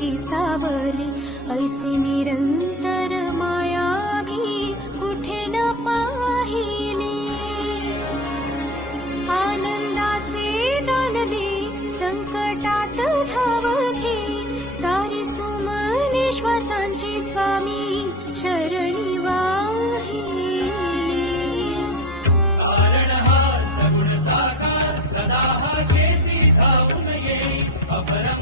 तुझी सावली, ऐसी निरंतर माया मी कुठे न पाहिली. आनंदाचे दान दे, संकटात धाव घे, सारी सुमने श्वासांची स्वामी चरणी वाहिली. कारण हा सगुण साकार सदा हा केसी धावून येई, अभरम